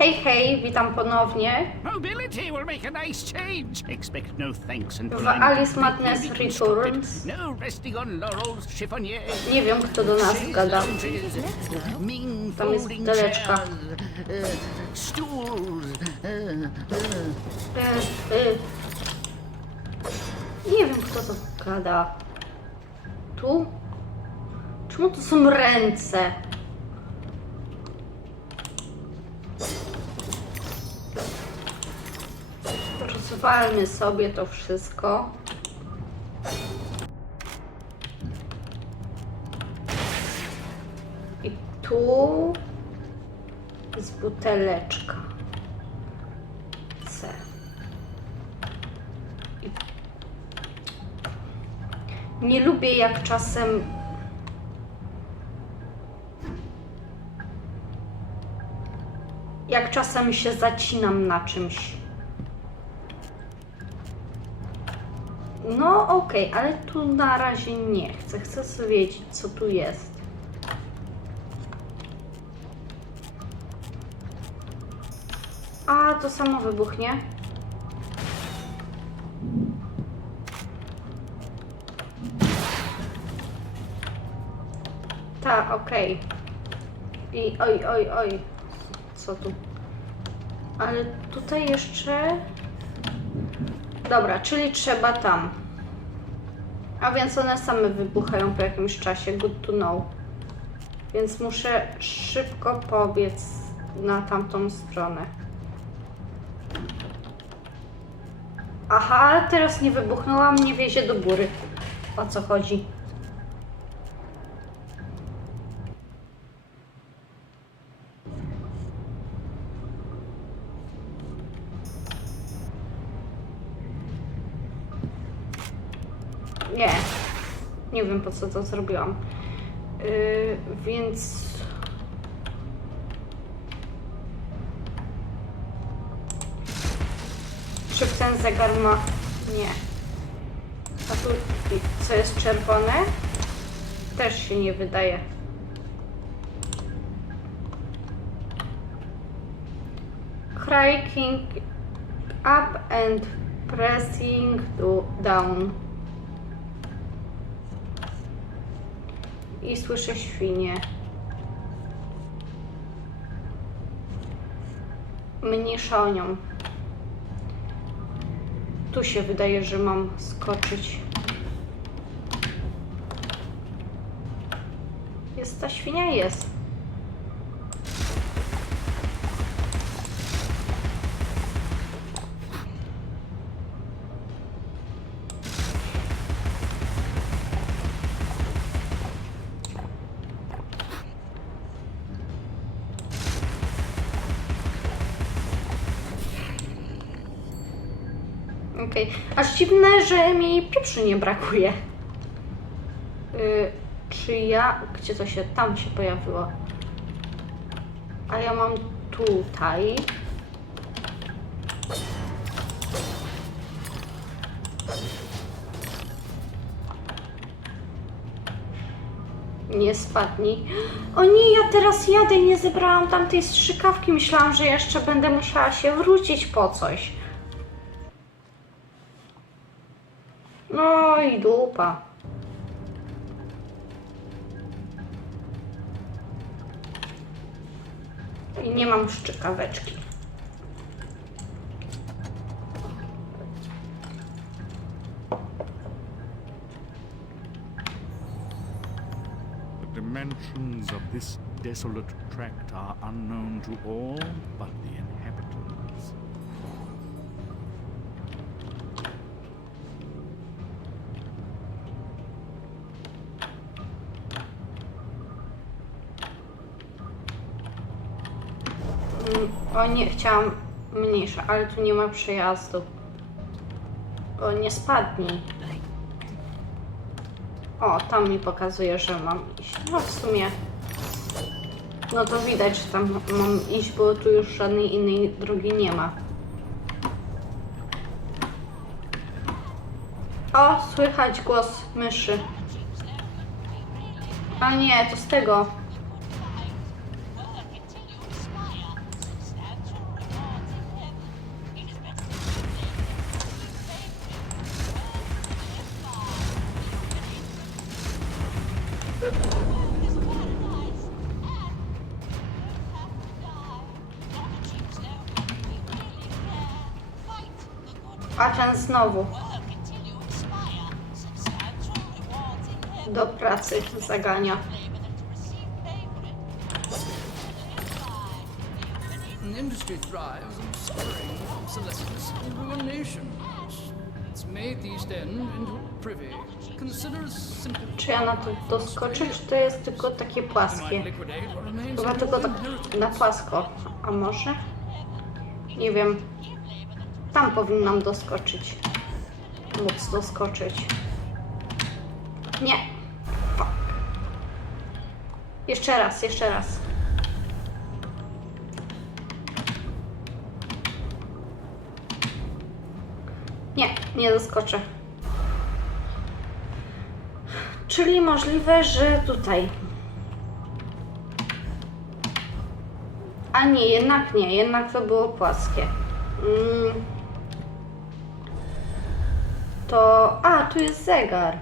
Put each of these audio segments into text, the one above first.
Hej, hej, witam ponownie Mobility will make a nice change. Expect no thanks and w Alice Madness. Returns. No resting on laurels, chiffonier. Nie wiem, kto do nas gada. Tam jest chairs, uh, stools. uh, E, e. Nie wiem, kto to gada. Tu? Czemu to są ręce? Rozwalmy sobie to wszystko. I tu jest buteleczka. C. Nie lubię jak czasem jak czasem się zacinam na czymś. No okej, ale tu na razie nie chcę. Chcę sobie wiedzieć, co tu jest. A, to samo wybuchnie. Tak, okej. I oj, oj, oj. Co tu? Ale tutaj jeszcze... Dobra, czyli trzeba tam. A więc one same wybuchają po jakimś czasie. Good to know. Więc muszę szybko pobiec na tamtą stronę. Aha, teraz nie wybuchnęła, mnie wiezie do góry. O co chodzi? Nie. Nie wiem po co to zrobiłam. Yy, więc. Czy ten zegar ma. Nie. A tu co jest czerwone? Też się nie wydaje. Cranking up and pressing down. I słyszę świnie. Mniejsza o nią. Tu się wydaje, że mam skoczyć. Jest ta świnia? Jest. Okej. Aż dziwne, że mi pieprzu nie brakuje. Y, czy ja... Gdzie to się... Tam się pojawiło. A ja mam tutaj. Nie spadnij. O nie, ja teraz jadę i nie zebrałam tamtej strzykawki. Myślałam, że jeszcze będę musiała się wrócić po coś. No i dupa. I nie mam szczykaweczki. Dimensions of this desolate tract are unknown to all but the O nie, chciałam mniejsze, ale tu nie ma przejazdu. O, nie spadnij. O, tam mi pokazuje, że mam iść. No w sumie. No to widać, że tam mam iść, bo tu już żadnej innej drogi nie ma. O, słychać głos myszy. A nie, to z tego. A ten znowu. Do pracy zagania. An industry thrives on scurrying obsolescence and ruination. It's made the East End into privy. Consider simple Czy ja na to doskoczę, czy to jest tylko takie płaskie? Chyba tylko tak na płasko. A może? Nie wiem. Tam powinnam doskoczyć. Móc doskoczyć. Nie. Jeszcze raz, jeszcze raz. Nie, nie doskoczę. Czyli możliwe, że tutaj. A nie, jednak nie, jednak to było płaskie. Mm. To. A, tu jest zegar.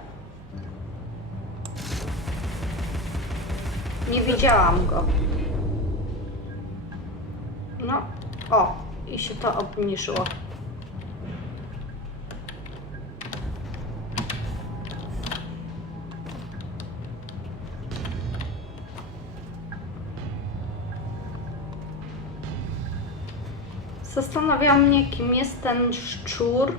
Nie widziałam go. No, o, i się to obniżyło. Zastanawia mnie, kim jest ten szczur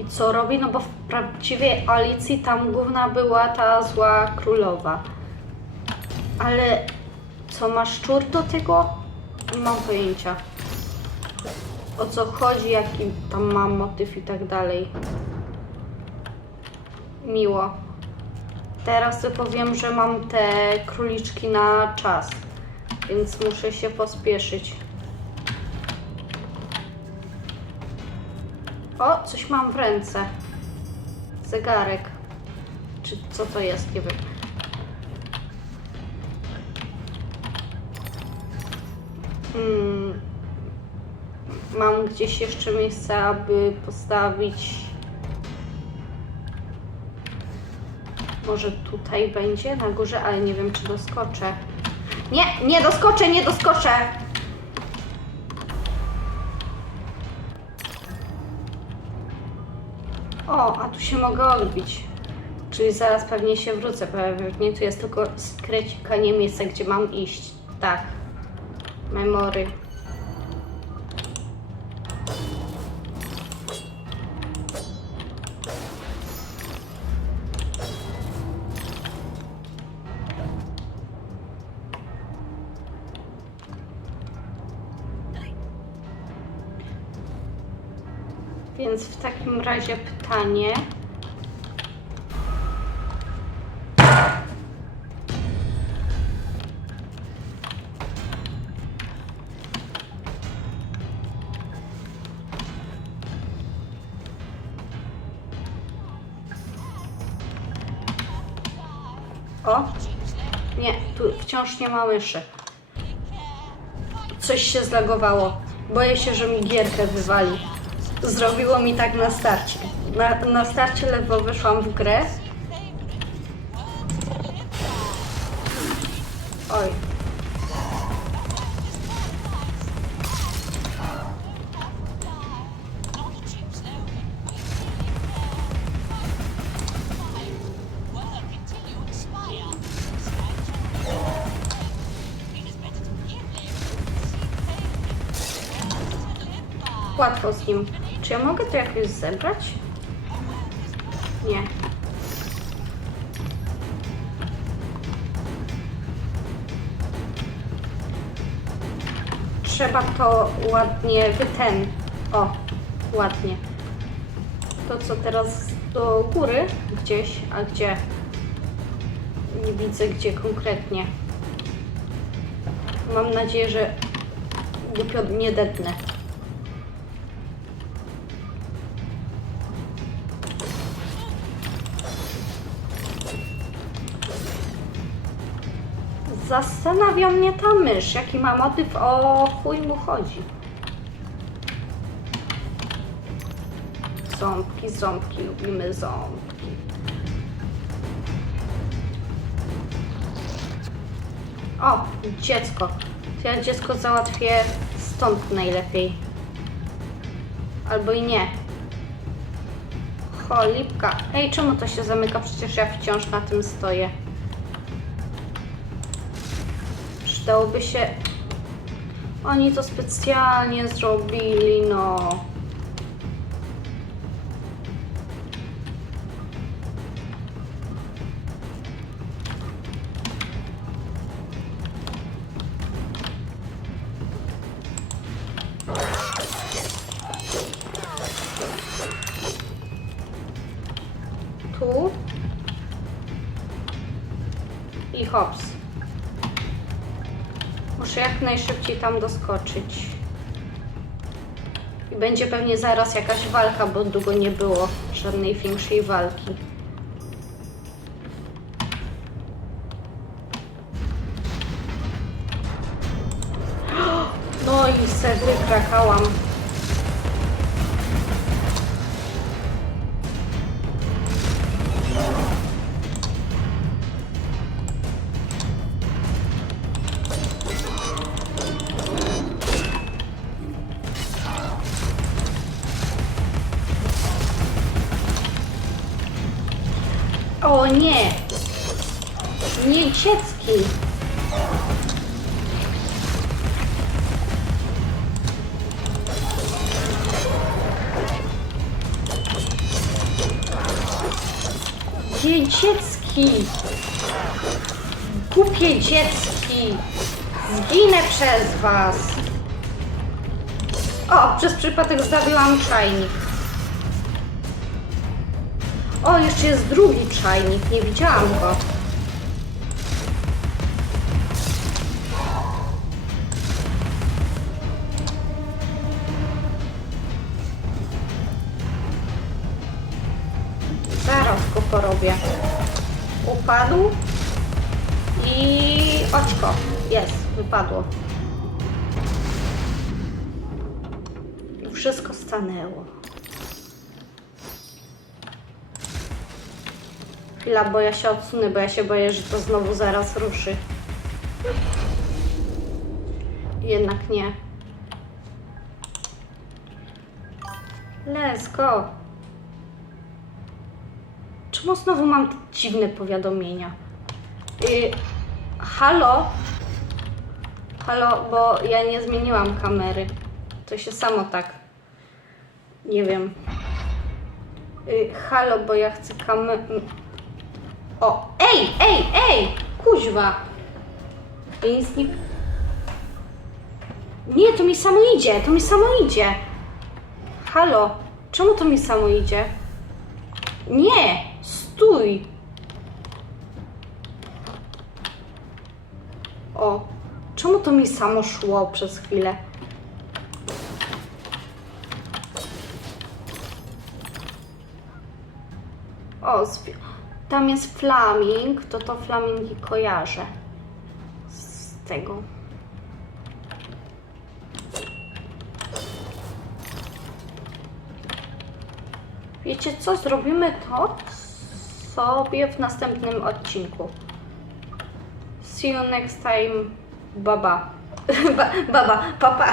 i co robi, no bo w prawdziwej Alicji tam główna była ta zła królowa. Ale co ma szczur do tego? Nie mam pojęcia. O co chodzi, jaki tam ma motyw i tak dalej. Miło. Teraz tylko wiem, że mam te króliczki na czas, więc muszę się pospieszyć. O, coś mam w ręce. Zegarek. Czy co to jest? Nie wiem. Hmm. Mam gdzieś jeszcze miejsce, aby postawić. Może tutaj będzie na górze, ale nie wiem, czy doskoczę. Nie, nie doskoczę, nie doskoczę! Tu się mogę odbić. Czyli zaraz pewnie się wrócę. Pewnie tu jest tylko skrekanie miejsca, gdzie mam iść. Tak. Memory. Więc w takim razie pytanie. O! Nie, tu wciąż nie ma myszy. Coś się zlagowało. Boję się, że mi gierkę wywali. Zrobiło mi tak na starcie. Na, na starcie ledwo wyszłam w grę. Oj. Łatwo z nim. Czy ja mogę to jakoś zebrać? Nie. Trzeba to ładnie wyten. O, ładnie. To co teraz do góry gdzieś, a gdzie? Nie widzę gdzie konkretnie. Mam nadzieję, że głupio nie dednę. Zastanawia mnie ta mysz, jaki ma motyw, o chuj mu chodzi. Ząbki, ząbki, lubimy ząbki. O, dziecko. Ja dziecko załatwię stąd najlepiej. Albo i nie. Cholipka. Ej, czemu to się zamyka? Przecież ja wciąż na tym stoję. Przydałoby się... Oni to specjalnie zrobili, no. Tu. I hops. Najszybciej tam doskoczyć. I będzie pewnie zaraz jakaś walka, bo długo nie było żadnej większej walki. No i se wykrakałam. O nie! Nie dziecki! Gdzie dziecki? Głupie dziecki! Zginę przez was! O, przez przypadek zabiłam czajnik. O, jeszcze jest drugi czajnik, nie widziałam go. Zaraz go porobię. Upadł i oczko. Jest, wypadło. Wszystko stanęło. Chwila, bo ja się odsunę, bo ja się boję, że to znowu zaraz ruszy. Jednak nie. Let's go. Czemu znowu mam te dziwne powiadomienia? Y, halo? Halo, bo ja nie zmieniłam kamery. To się samo tak. Nie wiem. Y, halo, bo ja chcę kamerę. O, ej, ej, ej! Kuźwa! Nie... Nie, to mi samo idzie, to mi samo idzie. Halo, czemu to mi samo idzie? Nie, stój! O, czemu to mi samo szło przez chwilę? O, zwi- tam jest flaming, to to flamingi kojarzę z tego. Wiecie co? Zrobimy to sobie w następnym odcinku. See you next time. Baba. ba, baba, papa.